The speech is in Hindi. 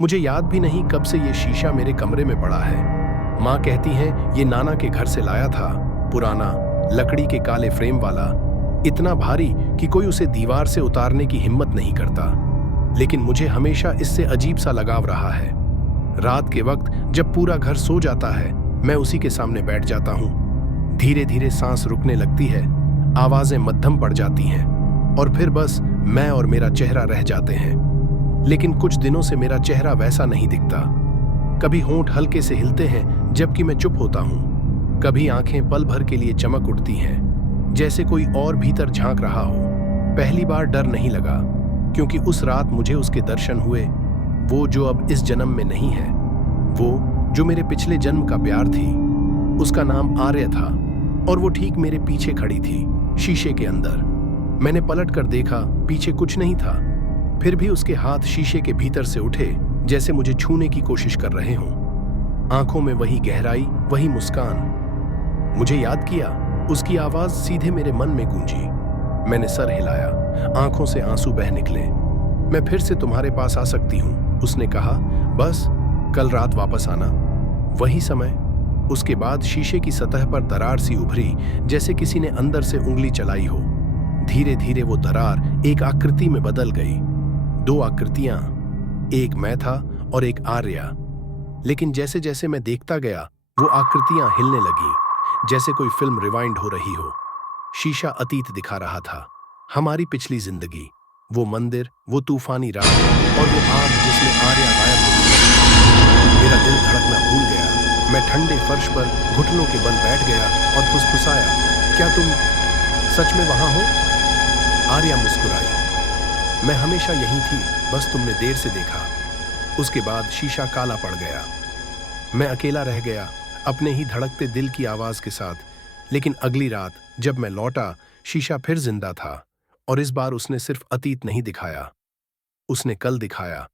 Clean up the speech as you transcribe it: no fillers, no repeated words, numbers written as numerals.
मुझे याद भी नहीं कब से ये शीशा मेरे कमरे में पड़ा है। माँ कहती हैं ये नाना के घर से लाया था, पुराना, लकड़ी के काले फ्रेम वाला, इतना भारी कि कोई उसे दीवार से उतारने की हिम्मत नहीं करता। लेकिन मुझे हमेशा इससे अजीब सा लगाव रहा है। रात के वक्त जब पूरा घर सो जाता है, मैं उसी के सामने बैठ जाता हूँ। धीरे धीरे सांस रुकने लगती है, आवाजें मध्यम पड़ जाती हैं, और फिर बस मैं और मेरा चेहरा रह जाते हैं। लेकिन कुछ दिनों से मेरा चेहरा वैसा नहीं दिखता। कभी होंठ हल्के से हिलते हैं जबकि मैं चुप होता हूँ, कभी आंखें पल भर के लिए चमक उठती हैं, जैसे कोई और भीतर झांक रहा हो। पहली बार डर नहीं लगा, क्योंकि उस रात मुझे उसके दर्शन हुए, वो जो अब इस जन्म में नहीं है, वो जो मेरे पिछले जन्म का प्यार थी। उसका नाम आर्य था, और वो ठीक मेरे पीछे खड़ी थी, शीशे के अंदर। मैंने पलट कर देखा, पीछे कुछ नहीं था। फिर भी उसके हाथ शीशे के भीतर से उठे, जैसे मुझे छूने की कोशिश कर रहे हों। आंखों में वही गहराई, वही मुस्कान। मुझे याद किया, उसकी आवाज सीधे मेरे मन में गूंजी। मैंने सर हिलाया, आंखों से आंसू बह निकले। मैं फिर से तुम्हारे पास आ सकती हूँ, उसने कहा, बस कल रात वापस आना। वही समय। उसके बाद शीशे की सतह पर दरार सी उभरी, जैसे किसी ने अंदर से उंगली चलाई हो। धीरे धीरे वो दरार एक आकृति में बदल गई। दो आकृतियां, एक मैं था और एक आर्या। लेकिन जैसे जैसे मैं देखता गया, वो आकृतियां हिलने लगी, जैसे कोई फिल्म रिवाइंड हो रही हो। शीशा अतीत दिखा रहा था, हमारी पिछली जिंदगी, वो मंदिर, वो तूफानी रात, और वो आग जिसमें आर्या गायब हो गई। मेरा दिल धड़कना भूल गया। मैं ठंडे फर्श पर घुटनों के बल बैठ गया और फुसफुसाया, क्या तुम सच में वहां हो? आर्या मुस्कुराई, मैं हमेशा यहीं थी, बस तुमने देर से देखा। उसके बाद शीशा काला पड़ गया। मैं अकेला रह गया, अपने ही धड़कते दिल की आवाज के साथ। लेकिन अगली रात जब मैं लौटा, शीशा फिर जिंदा था, और इस बार उसने सिर्फ अतीत नहीं दिखाया, उसने कल दिखाया।